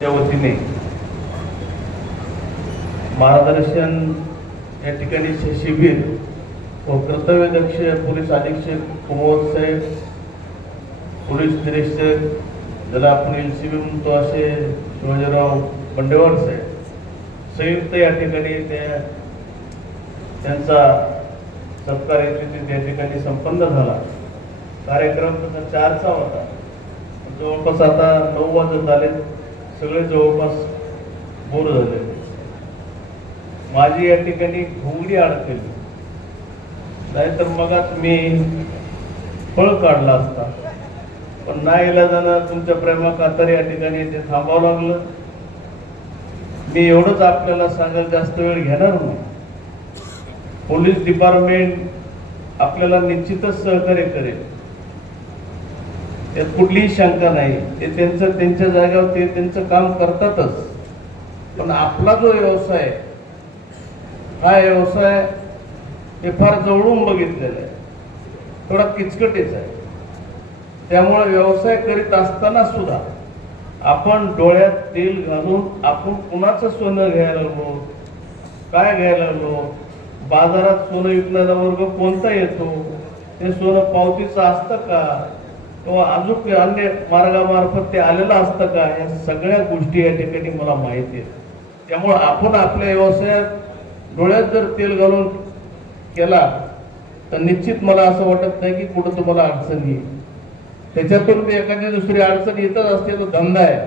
च्या वतीने मार्गदर्शन या ठिकाणी शिबिर व कर्तव्यदक्ष पोलीस अधीक्षक कुमार साहेब, पोलीस निरीक्षक ज्याला आपण LCB म्हणतो असे शिवाजीराव बंडेवाड साहेब संयुक्त या ठिकाणी त्यांचा सत्कार त्या ठिकाणी संपन्न झाला। कार्यक्रम तसा 4चा होता, जवळपास आता 9 वाजत आले, सगळे जवळपास बोर झाले। माझी या ठिकाणी घोंगडी अडकली, नाहीतर मगच मी फळ काढला असता, पण नाही इलाजानं तुमच्या प्रेमाखातर या ठिकाणी ते थांबावं लागलं। मी एवढंच आपल्याला सांगायला जास्त वेळ घेणार नाही। पोलीस डिपार्टमेंट आपल्याला निश्चितच सहकार्य करेल, त्यात कुठलीही शंका नाही। ते त्यांच्या जागेवर ते त्यांचं काम करतातच, पण आपला जो व्यवसाय हा व्यवसाय हे फार जवळून बघितलेला आहे, थोडा किचकटीच आहे। त्यामुळे व्यवसाय करीत असताना सुद्धा आपण डोळ्यात तेल घालून आपण कुणाचं सोनं घ्यायला लागलो, काय घ्यायला लागलो, बाजारात सोनं विकणारा वर्ग कोणता येतो, ते सोनं पावतीचं असतं का किंवा अजून अन्य मार्गामार्फत ते आलेलं असतं का, या सगळ्या गोष्टी या ठिकाणी मला माहिती आहेत। त्यामुळे आपण आपल्या व्यवसायात डोळ्यात जर तेल घालून केला तर निश्चित मला असं वाटत नाही की कुठं तुम्हाला अडचण येईल। त्याच्यातून एखादी दुसरी अडचण येतच असते, तो धंदा आहे।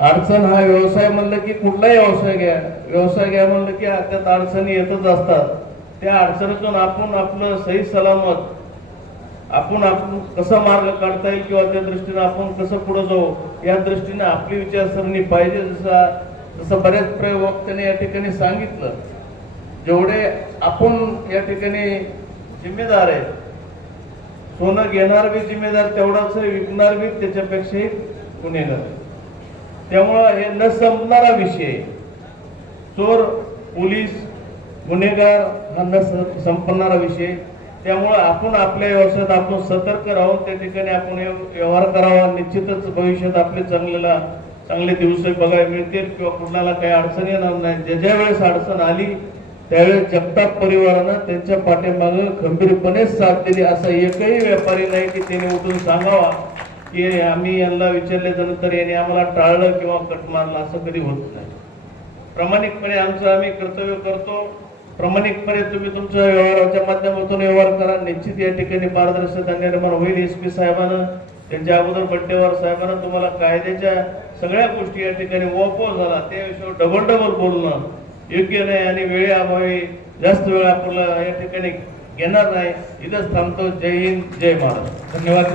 अडचण हा व्यवसाय म्हणलं की कुठलाही व्यवसाय घ्या म्हणलं की त्यात अडचणी येतच असतात। त्या अडचणीतून आपण आपलं सही सलामत आपण कसा मार्ग काढता येईल किंवा त्या दृष्टीने आपण कसं पुढे जाऊ या दृष्टीने आपली विचारसरणी पाहिजे। जसं बऱ्याच प्रवक्त्यांनी या ठिकाणी सांगितलं, जेवढे आपण या ठिकाणी जिम्मेदार आहे, सोनं घेणार बी जिम्मेदार तेवढाच, विकणार बी त्याच्यापेक्षाही गुन्हेगार। त्यामुळं हे न संपणारा विषय, चोर पोलीस गुन्हेगार हा न संपणारा विषय। त्यामुळे आपण आपल्या व्यवसायात आपण सतर्क राहून त्या ठिकाणी आपण व्यवहार करावा। निश्चितच भविष्यात आपले चांगले दिवस बघायला मिळतील किंवा कुणाला काही अडचण येणार नाही। ज्या वेळेस अडचण आली त्यावेळेस जगताप परिवारानं त्यांच्या पाठीमागे खंबीरपणे साथ दिली। असा एकही व्यापारी नाही की त्याने उठून सांगावा की आम्ही यांना विचारल्यानंतर याने आम्हाला टाळलं किंवा कट मारला, असं कधी होत नाही। प्रामाणिकपणे आमचं आम्ही कर्तव्य करतो। प्रामाणिकपणे तुम्ही तुमच्या व्यवहाराच्या माध्यमातून व्यवहार करा, निश्चित या ठिकाणी पारदर्शकता निर्माण होईल। SP साहेबांना, त्यांच्या अगोदर बंडेवार साहेबांना तुम्हाला कायद्याच्या सगळ्या गोष्टी या ठिकाणी ओळख झाला, त्या विषयावर डबल बोलणं योग्य नाही आणि वेळेअभावी जास्त वेळ आपल्याला या ठिकाणी घेणार नाही। इथंच थांबतो। जय हिंद, जय महाराष्ट्र। धन्यवाद।